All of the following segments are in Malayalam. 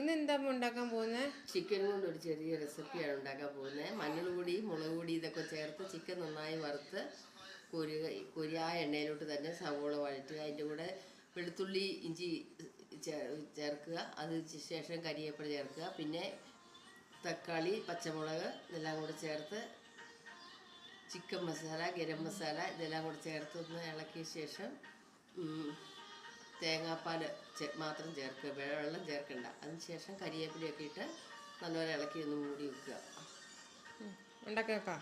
ഇന്ന് എന്താ ഉണ്ടാക്കാൻ പോകുന്നത്? ചിക്കൻ കൊണ്ട് ഒരു ചെറിയ റെസിപ്പിയാണ് ഉണ്ടാക്കാൻ പോകുന്നത്. മഞ്ഞൾപ്പൊടി, മുളക് പൊടി ഇതൊക്കെ ചേർത്ത് ചിക്കൻ നന്നായി വറുത്ത് ആ എണ്ണയിലോട്ട് തന്നെ സവോള വഴറ്റുക. അതിൻ്റെ കൂടെ വെളുത്തുള്ളി ഇഞ്ചി ചേർക്കുക. അതിന് ശേഷം കരിവേപ്പില ചേർക്കുക. പിന്നെ തക്കാളി, പച്ചമുളക് ഇതെല്ലാം കൂടെ ചേർത്ത് ചിക്കൻ മസാല, ഗരം മസാല ഇതെല്ലാം കൂടെ ചേർത്ത് ഒന്ന് ഇളക്കിയ ശേഷം തേങ്ങാപ്പാൽ മാത്രം ചേർക്കുക, വെള്ളം ചേർക്കണ്ട. അതിനുശേഷം കരിവേപ്പിലയൊക്കെ ഇട്ട് നല്ലപോലെ ഇളക്കി ഒന്ന് മൂടി വെക്കുക. ഉണ്ടാക്കി വെക്കാം.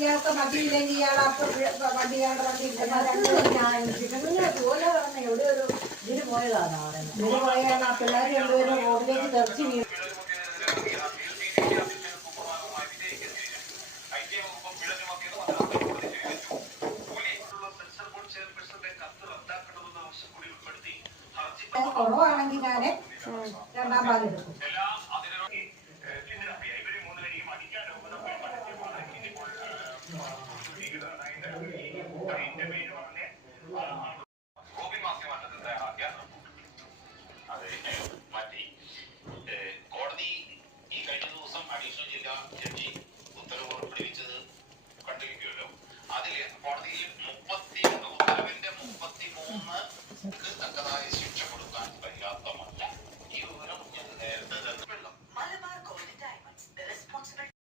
ഇയാൾക്ക് മതിയില്ലെങ്കിൽ ഇയാളപ്പോൾ വണ്ടിയാണ്ട് പോലെ പറഞ്ഞ എവിടെ ഒരു ഇതിന് പോയതാണ്. ഇതിന് പോയാണ് ആ പിള്ളേർ രണ്ടുപേരും റോഡിലേക്ക് തെറിച്ച് വീണു. കുറവാണെങ്കിൽ ഞാൻ രണ്ടാം ഭാഗം എടുക്കും. കോടതി ഈ കഴിഞ്ഞ ദിവസം അഡീഷണൽ ജില്ലാ ജഡ്ജി ഉത്തരവ് പുറപ്പെടുവിച്ചത് കണ്ടിരിക്കുമല്ലോ. അതിൽ കോടതിയിൽ